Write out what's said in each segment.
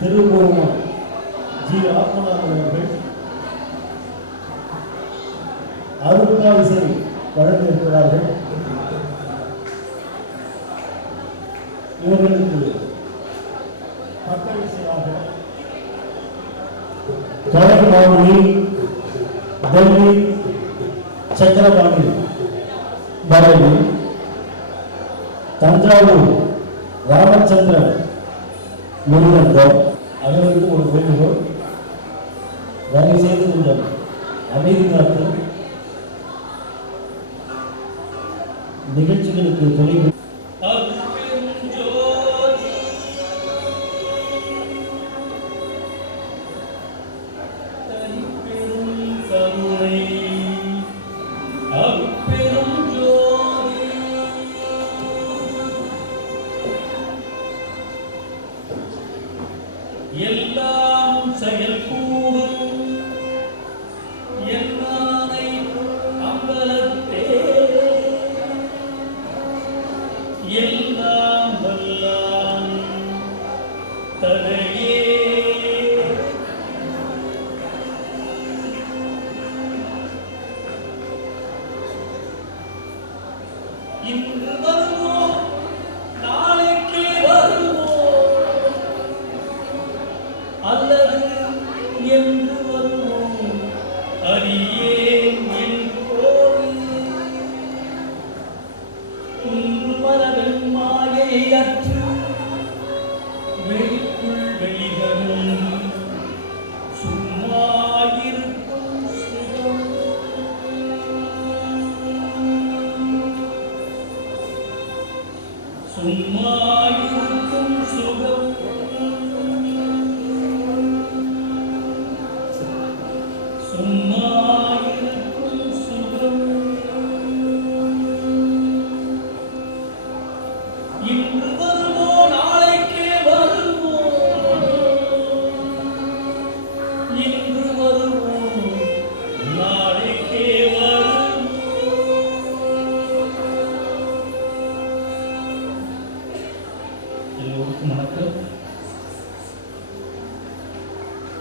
Tiruppur G Athmanathan அவர்கள் அருள்காவிசை வழங்க இருக்கிறார்கள். இவர்களுக்கு பக்க விசையாக கனகமாமணி டெல்லி சக்கரபாணி பரவி, தஞ்சாவூர் ராமச்சந்திரன் முருகன் அவர்களுக்கு ஒரு வேண்டுகோள், தயவு செய்து கொஞ்சம் அமைதி காத்து நிகழ்ச்சிகளுக்கு தொழில் எல்லாம் செயல்கூடும் என்னானை அம்பலத்தே எல்லாம் வல்லான் தலையே இன்று வருவோம் நாளைக்கே வருவோம் அல்லது என்று வருவோம் அறியேன் என் குன்று மரவன் மாயை அற்று வெளிக்குள் வெளிகளும் சும்மாயிருக்கும் சுகம் சும்மாயிருக்கும் சுகம் சும்மாயிருக்கும் சுகம் இன்று வருவோ நாளைக்கே வருவோம் இன்று வருவோம் நாளைக்கே வருவோம். எல்லோருக்கும் வணக்கம்.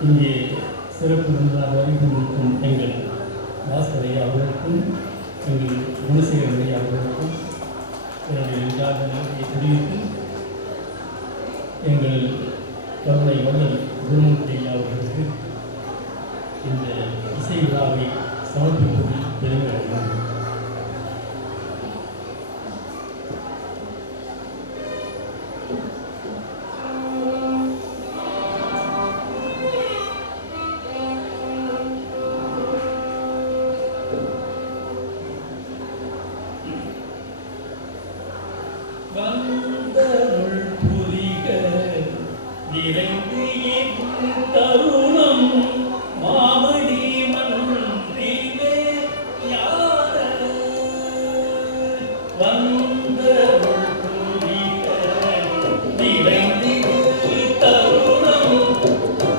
இங்கே சிறப்பு விருந்தாக வருகின்றிருக்கும் எங்கள் பாஸ்கர் ஐயா அவர்களுக்கும் எங்கள் குணசேகர் ஐயா அவர்களுக்கும் நன்றியை தெரிவித்து, எங்கள் கருணை வள்ளல் குருமூர்த்தி ஐயா அவர்களுக்கு இந்த இசை விழாவை சமர்ப்பிப்பதில் பெருமை அடைகிறேன். வந்தருள் புரிக நிறைந்து தருணம் மாமடி மன்றிலே யார வந்தருள் புரிக நிறைந்து தருணம்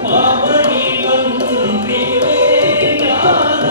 மாமடி மன்றிலே யார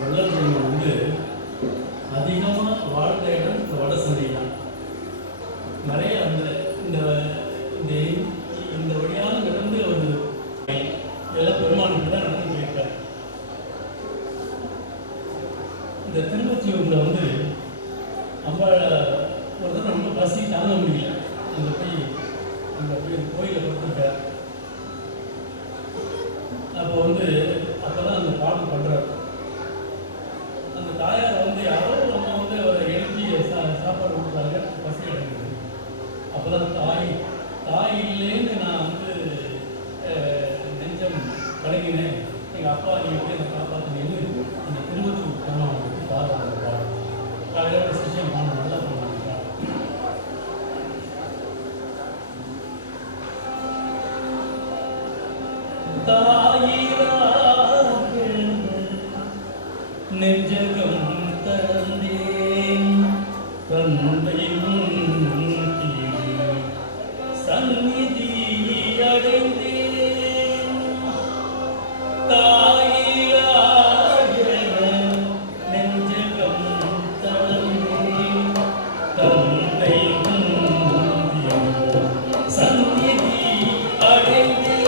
வள்ளல்கள் வந்து அதிகமாக வாழ்ந்த இடம் இந்த வடசென்னை தான். நிறைய அந்த இந்த இந்த இந்த வழியாக நடந்து ஒரு இதெல்லாம் பெருமானுக்கு தான் நடந்து போயிருக்காரு. இந்த திருவொற்றியூரில் வந்து அம்பாளை ஒரு தடவை ரொம்ப பசி தாங்க முடியல. அங்கே போய் கோயிலை கொடுத்துருக்கார். அப்போ வந்து அப்போ தான் அந்த பாடல் பண்ணுறாரு. அந்த தாயார் வந்து யாரோ நம்ம வந்து அவரை எழுப்பி சாப்பாடு கொடுக்குறாங்க, பசி அடைக்குது. அப்போ தான் தாய் இல்லைன்னு நான் வந்து நெஞ்சம் கலங்கினேன். எங்கள் அப்பா நீ எப்படி என்னை காப்பாற்றினேன்னு அந்த திருவொற்றியூர் போனோம் பாடுறாங்க. காலையில் சிஷியம் பாடம் நல்லா பண்ணுவாங்க. நெஞ்சகம் தந்தேன் தந்தையின் சந்நிதி அடைந்தேன். தாயிராக நெஞ்சகம் தந்தேன் தந்தையின் சந்நிதி அடைந்தேன்.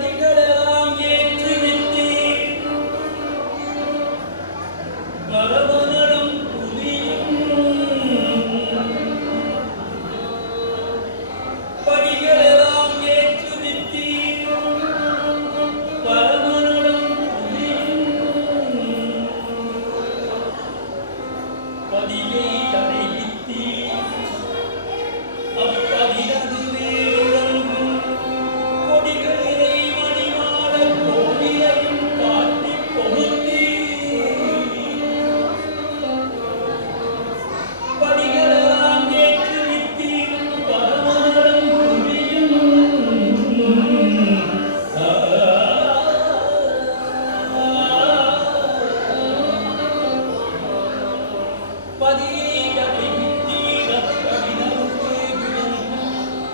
படிகளெல்லாம் ஏற்றி விட்டீர் பரமநடம் படிகளெல்லாம் ஏற்றி விட்டீர் பரமநடம் பதியை அடைவித்தீர் அப்பதினது வேறுழங்கும் கொடிகளிலை மணிமாட கோவிலையும் காட்டி படிகளெல்லாம் ஏற்றி வித்தீர் பரமநடம் பதியை அடைவித்தீர் அப்பதினது வேறுழங்கும்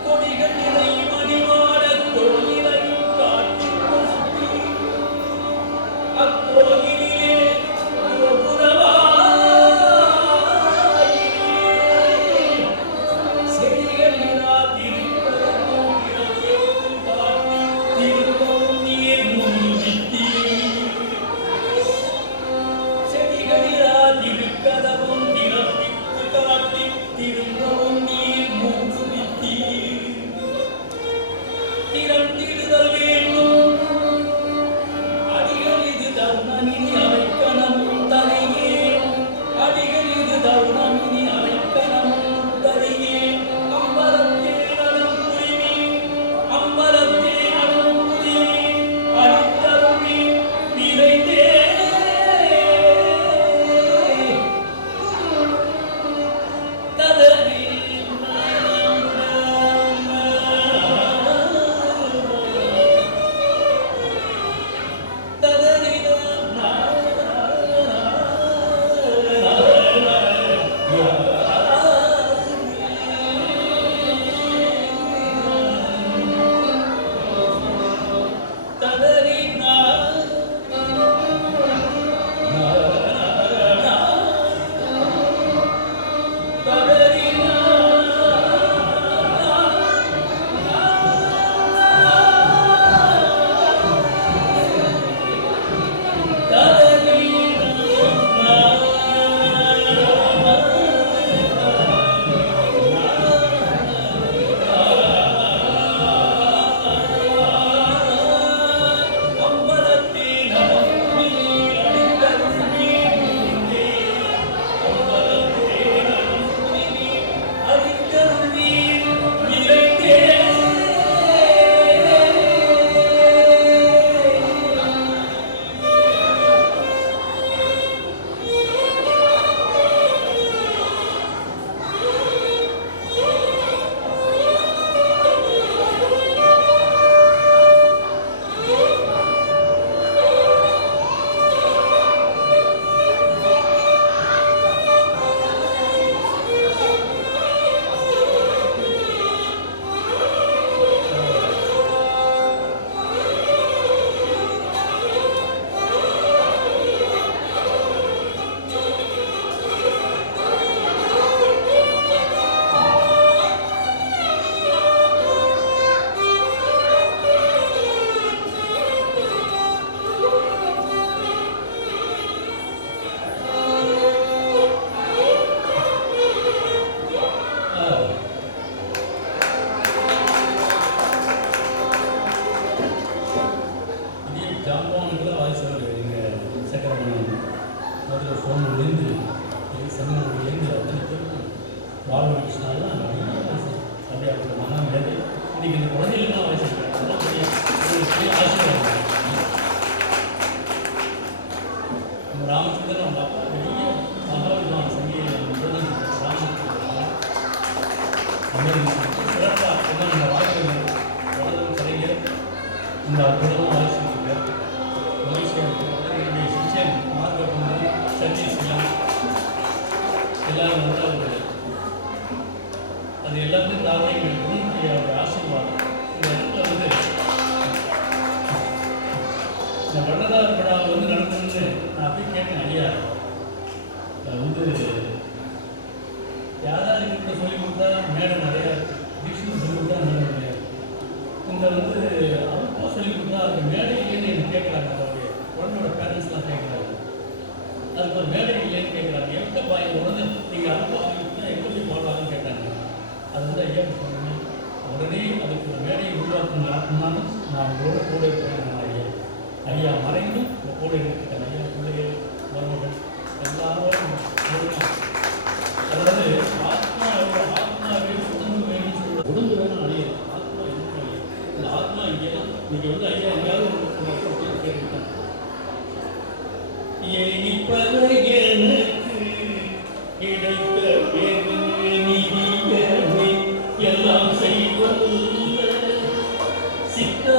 கொடிகளிலை மணிமாட கோவிலையும் காட்டி அக்கோயிலே செடிகளிலா திருப்பரமும் காட்டி திரும்பவும் நீர் முன்வித்தீர் செடிகளிலா திருக்கதவும் திறப்பித்து காட்டி திரும்பவும் நீர் முன்வித்தீர் திறந்திடுதல் வேண்டும் அடிகள் இது தருணமினி அவைக்கணமும் தரையே அடிகள் இது தருணமினி அவைக்கணமும் தரையே அம்பலத்தே நலம் புரிவி அம்பலத்தே நலம் புரிவி அடித்தருளி விரைந்தே ததறி பாலகிருஷ்ணாலாம் அப்படியே அவங்க மகா மேதை இன்னைக்கு இந்த குழந்தைகளுக்குலாம் வயசுக்கு ரொம்ப பெரிய ஆசீர்வாதம். நம்ம ராமச்சந்திரன் அவங்க அப்பா பெரிய மகாவித்வான் சங்கீத ராமச்சந்திரன் சிறப்பாக என்ன நம்ம வாழ்க்கையில் வளரும் கலைஞர் இந்த அற்புதமாக வாசிச்சிருக்க என்னுடைய சிஷியன் மார்க்கப்பந்து சஞ்சீஸ்லாம் எல்லாரும் வந்து அது எல்லாமே காரணம் எங்களுக்கு அவருடைய ஆசீர்வாதம். இந்த இடத்துல வந்து இந்த வள்ளலார் விழா வந்து நடந்ததுன்னு நான் அப்படியே கேட்டேன். ஐயா வந்து யாராருக்கு சொல்லிக் கொடுத்தா மேடம் நிறையா டியூஷன் சொல்லிக் கொடுத்தா மேடம் நிறையா இந்த வந்து அவருக்கும் சொல்லிக் கொடுத்தா உருவாக்குங்க அப்படின்னாலும் நான் உங்களோட கூட இருக்கிறேன் ஐயா. ஐயா மறைந்து உங்கள் கூட இருக்கிறேன். ஐயா பிள்ளைகள் மருமகள் எல்லாரும் அதாவது ஆத்மாவே உடம்பு வேணும்னு சொல்லுவோம். உடம்பு வேணும் அழியாது, ஆத்மா எதுவும் அழியாது. இந்த ஆத்மா இங்கே நீங்கள் வந்து ஐயா எங்கேயாவது ஒரு கேட்டுட்டாங்க இனிப்பது எனக்கு கிடைத்த பெருநிதியமே எல்லாம் செய்வல்ல சித்தா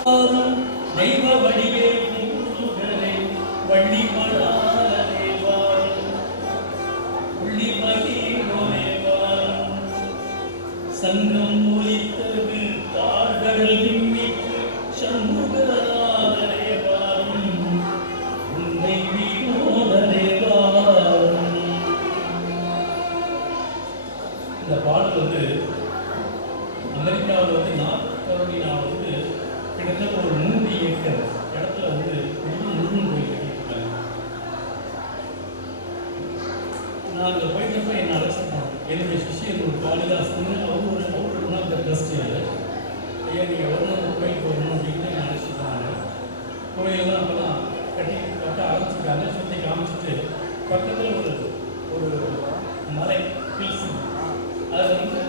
தெய்வ வடிவே முருகனே வள்ளி மணாளனே வாரும் புள்ளி மகிழோனே வாரும் சங்கம் ஒலித்தது தாழ்கடல் விண்ணிற்று சண்முகநாதனே வாரும் உன்னை வினோதனே வாரும். இந்த பாடல் வந்து அமெரிக்காவில் வந்து நார்த் கரோலினாவில் வந்து கிட்டத்தட்ட ஒரு 3 ஏக்கர் இடத்துல வந்து முருகன் கோயில் கட்டியிருக்காங்க. நான் அங்கே போயிட்டப்ப என்னை அழைச்சிருப்பாங்க. என்னுடைய சிஷியர் ஒரு காளிதாசன் அவர் ஒன் ஆஃப் த ட்ரஸ்டியர். ஐயா நீங்கள் வரணும் கோயிலுக்கு வரணும் அப்படின்னு என்னை அழைச்சிருக்காங்க. கோயிலெல்லாம் அப்போலாம் கட்ட ஆரம்பிச்சிருக்காங்க. சுற்றி காமிச்சிட்டு பக்கத்தில் ஒரு மலை ஹில்ஸ் அதை வந்து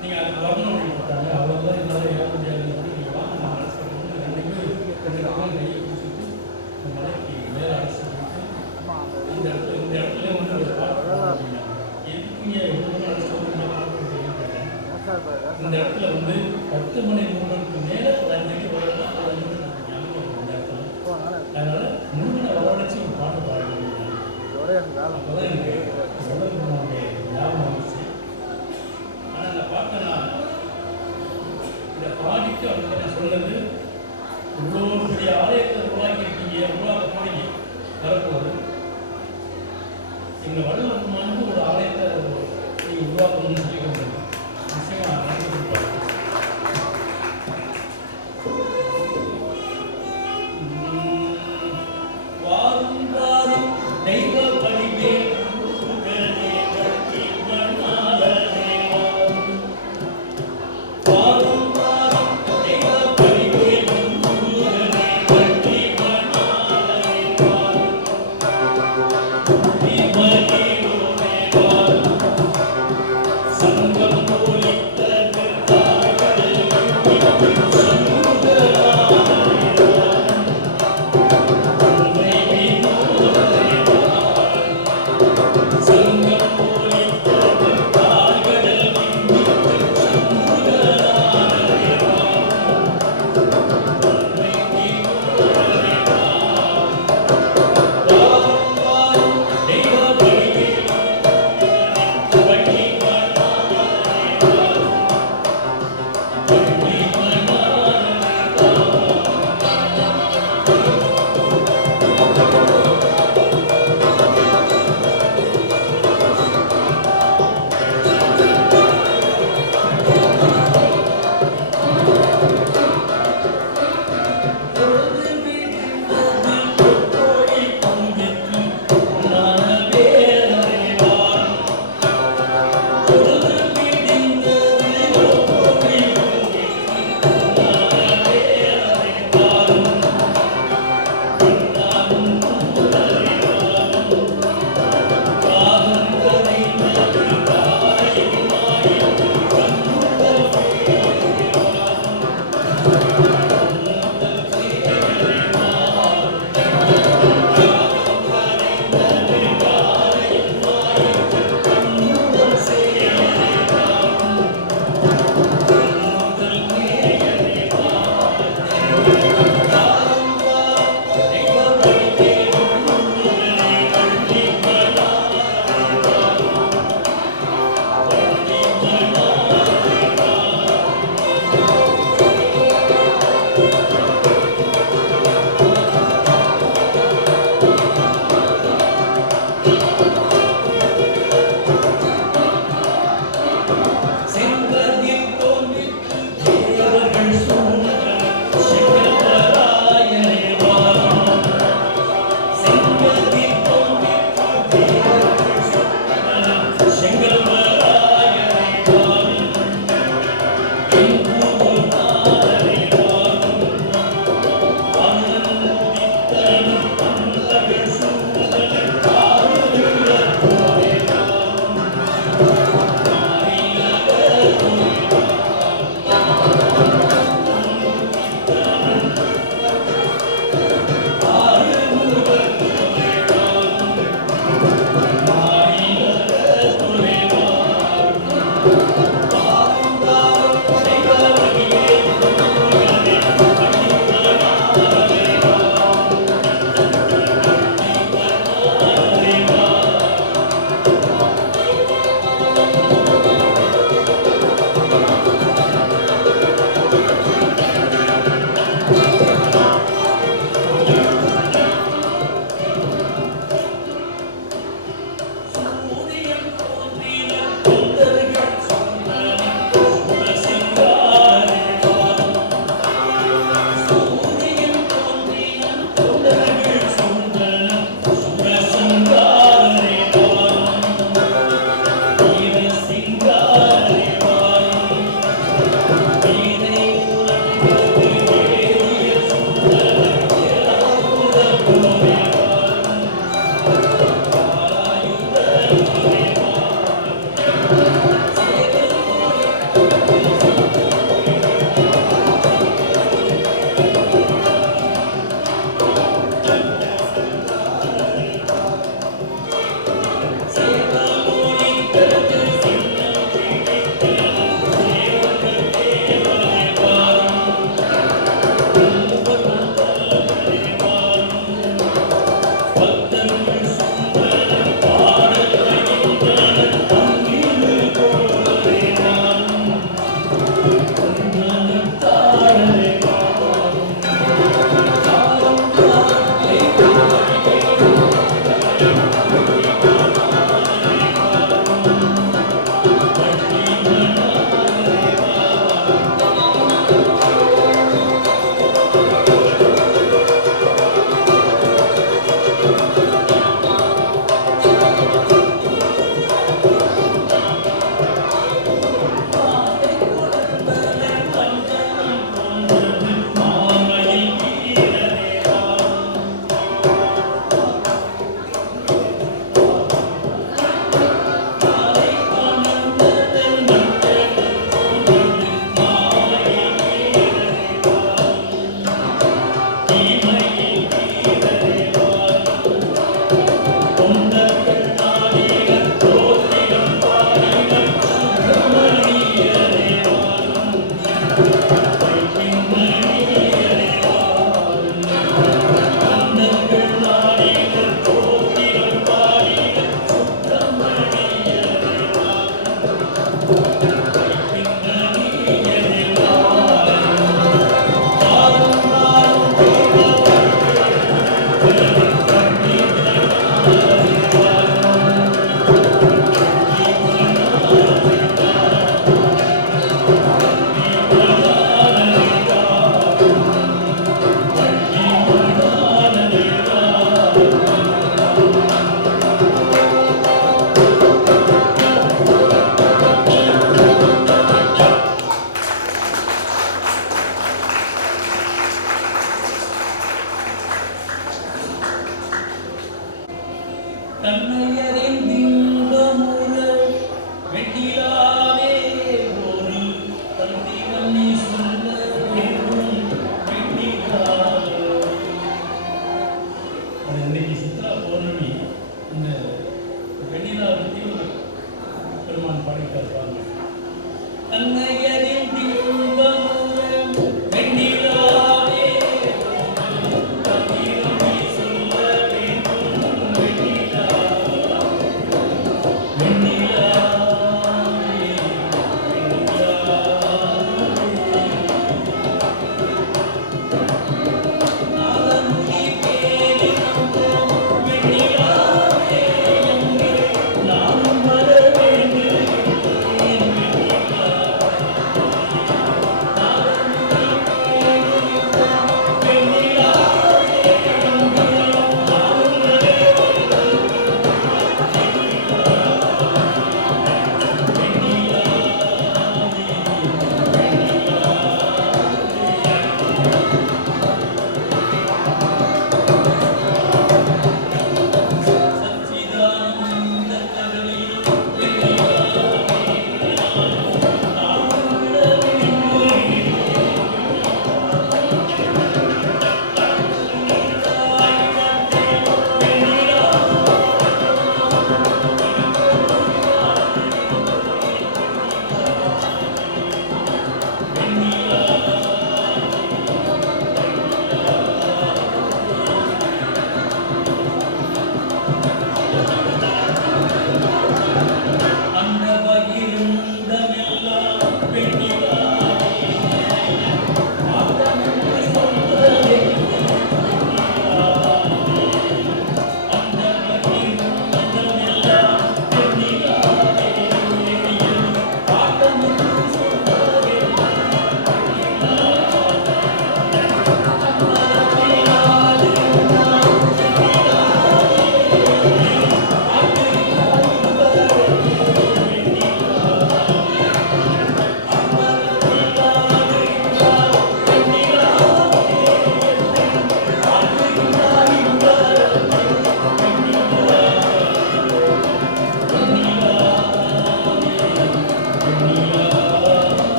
நீங்கள் அது வரணும் அப்படின்னு கொடுத்தாங்க. அவர் தான் என்னால் ஏற முடியாது அப்படின்னு வாங்க நான் அழைச்சிட்டு 2 பேரும் கையை பிடிச்சிட்டு இந்த மலைக்கு மேலே அழைச்சிட்டு இந்த இடத்துல வந்து ஒரு பாட்டு அப்படின்னாங்க. எதுக்குங்க எவ்வளோ அழைச்சிட்டு கேட்டேன். இந்த இடத்துல வந்து 10 மணி முருகனுக்கு மேலே ஒரு 5 அடி வரலாம் ஞாபகம் இந்த இடத்துல. அதனால் முருகனை வரவழைச்சி ஒரு பாட்டு பாடுங்க. அப்போ தான் எனக்கு உடலுடைய ஞாபகம் வந்துச்சு. ஆனால் இந்த பாட்டை நான் இதை பாடிட்டு அவங்க நான் சொன்னது இவ்வளோ பெரிய ஆலயத்தை உருவாக்கி இருக்கீங்க, உருவாக்க போறீங்க வரப்போகுது. எங்கள் வள்ளுவருக்கு ஒரு ஆலயத்தை நீங்கள் உருவாக்கணும்னு சொல்லி கொண்டு நிச்சயமாக நடந்து கொடுப்பாங்க. வாரும் வாரும் தெய்வ வடிவே முருகனே வள்ளி மணாளனே வாரும். வாரும் வாரும் தெய்வ வடிவே முருகனே வள்ளி மணாளனே வாரும். புள்ளி மகிழோனே வாரும். சங்கம் ஒலித்தது தாழ்கடல் விண்ணிற்று சண்முகநாதனே வாரும். உன்னை வினோதனே வாரும். சங்கம் ஒலித்தது தாழ்கடல் விண்ணிற்று சண்முகநாதனே வாரும். உன்னை வினோதனே வாரும். வாரும் வாரும் தெய்வ வடிவே முருகனே வள்ளி மணாளனே வாரும். வள்ளி மணாளனே பொழுது விடிந்தது பொற்கோடி பொங்கிற்று ஞானவேலனே வாரும். பொழுது விடிந்தது பொற்கோடி பொங்கிற்று ஞானவேலனே வாரும். நானும் தூதனே வாரும். காதல் கரைந்தது காலையில் மாயிற்று கண்ணுதல் வேலனே வாரும். கண்ணுதல் வேலனே வாரும். காதல் கரைந்தது காலையில் மாயிற்று கண்ணுதல் சேயனே வாரும். கண்ணுதல் வேலனே வாரும். வாரும் வாரும் தெய்வ வடிவே முருகனே வள்ளி மணாளனே வாரும். வள்ளி மணாளனே வாரும்.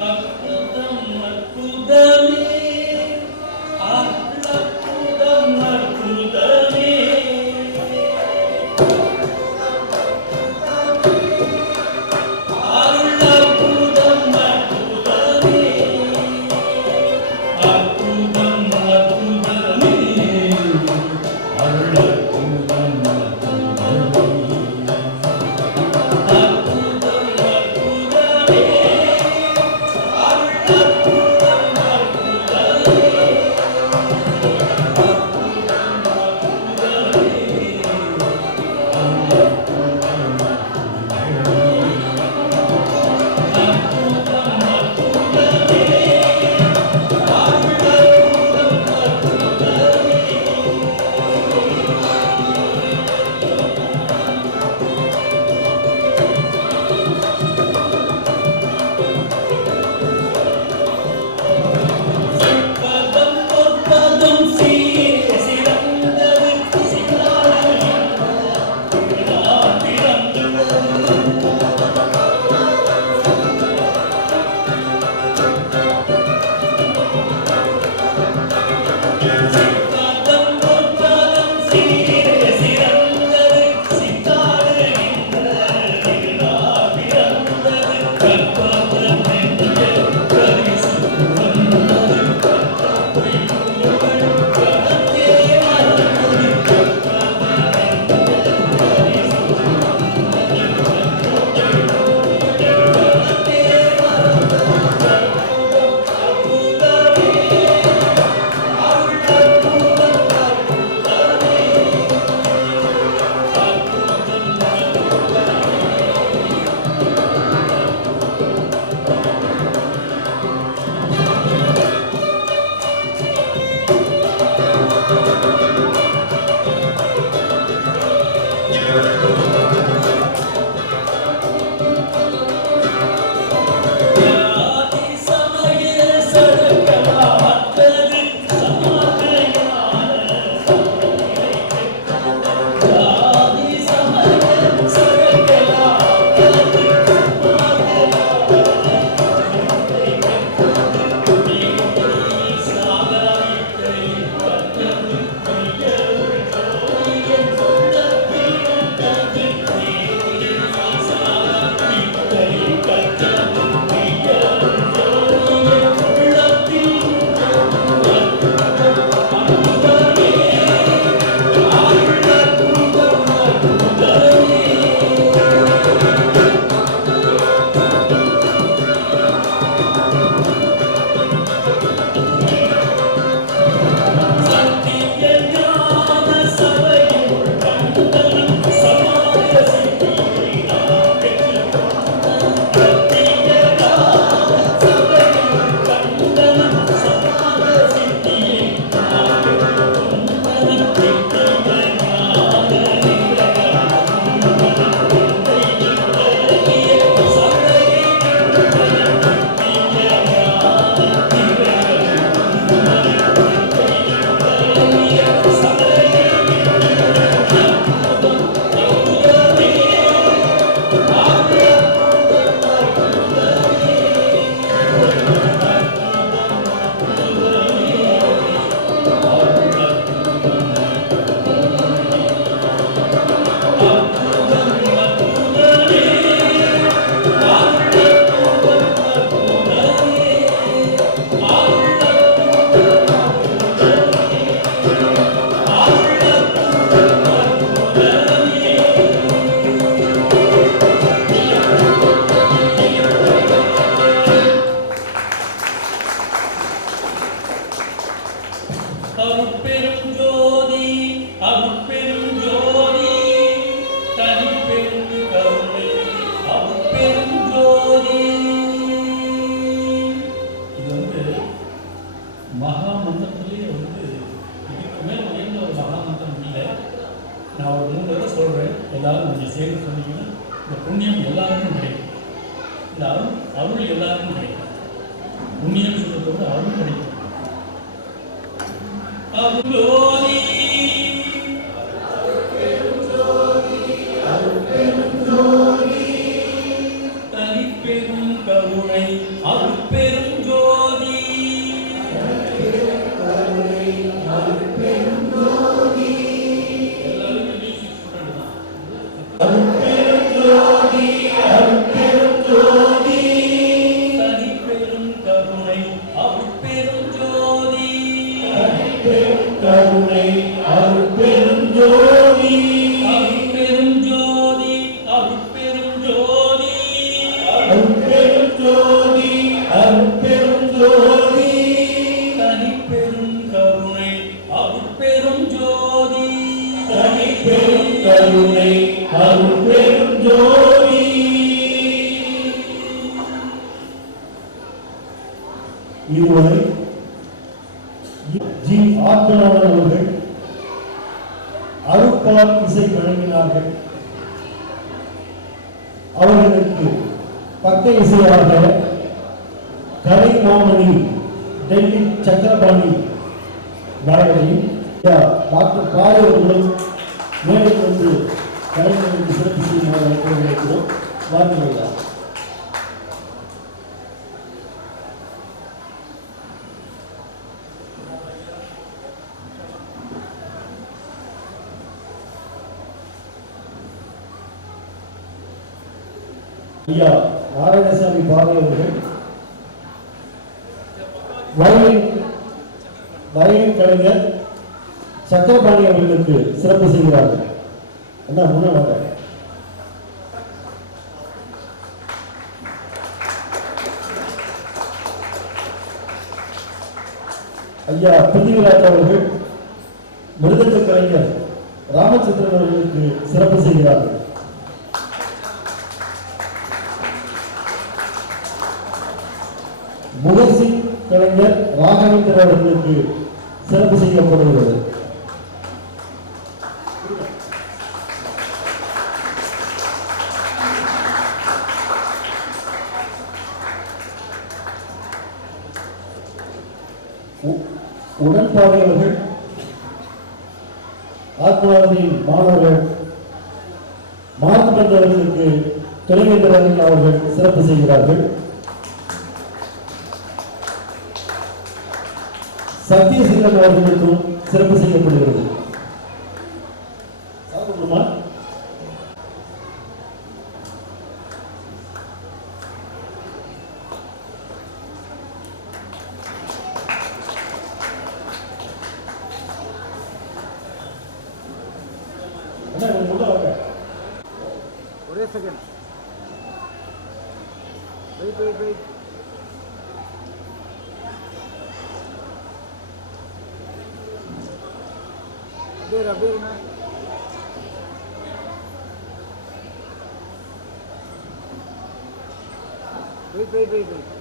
அற்புதம் அற்புதமே அற்புதம் அற்புதமே அருள் அற்புதம் அற்புதமே அற்புதம் அற்புதமே அருள் அற்புதம் அற்புதமே நீங்கள் சேர்ந்து சொன்னீங்கன்னா இந்த புண்ணியம் எல்லாருக்கும் கிடைக்கும். இந்த அருள் எல்லாருக்கும் கிடைக்கும். புண்ணியம் சொல்றதை விட அருள் கிடைக்கும். அருளோதி தனிப்பெரும் கருணை அருட்பெரும் ஜோதி எல்லாருமே மியூசிக் ஸ்டூடெண்ட் தான். அருட்பெரும் ஜோதி அருட்பெரும் ஜோதி தனிப்பெரும் கருணை அருட்பெரும் ஜோதி அருட்பெரும் கருணை அருட்பெரும் ஜோதி அருட்பெரும் ஜோதி அருட்பெரும் ஜோதி அருட்பெரும் ஜோதி அருட்பெரும் ஜோதி தனிப்பெரும் கருணை அருட்பெரும் ஜோதி தனிப்பெரும் கருணை அருட்பெரும் ஜோதி. இதுவரை ஜி ஆத்மநாதன் அவர்கள் அருட்பால் இசை வழங்கினார்கள். அவர்களுக்கு பக்க இசையாக கலை மாமணி டெல்லி சக்கரபாணி வழங்கி டாக்டர் பாய் அவர்களும் மேலும் வந்து கலைஞர்களுக்கு சிறப்பு செய்யுமாறு அழைக்கிறோம். வாழ்த்துக்கள். ஐயா நாராயணசாமி பாதை அவர்கள் வயலின் கலைஞர் சக்கரபாணி அவர்களுக்கு சிறப்பு செய்கிறார்கள். என்ன முன்னாடி ஐயா பிருத்திவிராஜ் அவர்கள் மிருதங்க கலைஞர் ராமச்சந்திரன் அவர்களுக்கு சிறப்பு செய்கிறார்கள். முகர்சி கலைஞர் ராகவேந்திர அவர்களுக்கு சிறப்பு செய்யப்படுகிறது. உடன்பாளையவர்கள் ஆத்மநாதனின் மாணவர்கள் மார்க் அவர்களுக்கு துணைவேந்தர் அவர்கள் சிறப்பு செய்கிறார்கள். சத்யசீலன் அவர்களுக்கும் சிறப்பு செய்யப்படுகிறது. ஒரே செகண்ட் வெயிட் அப்படியே வெயிட்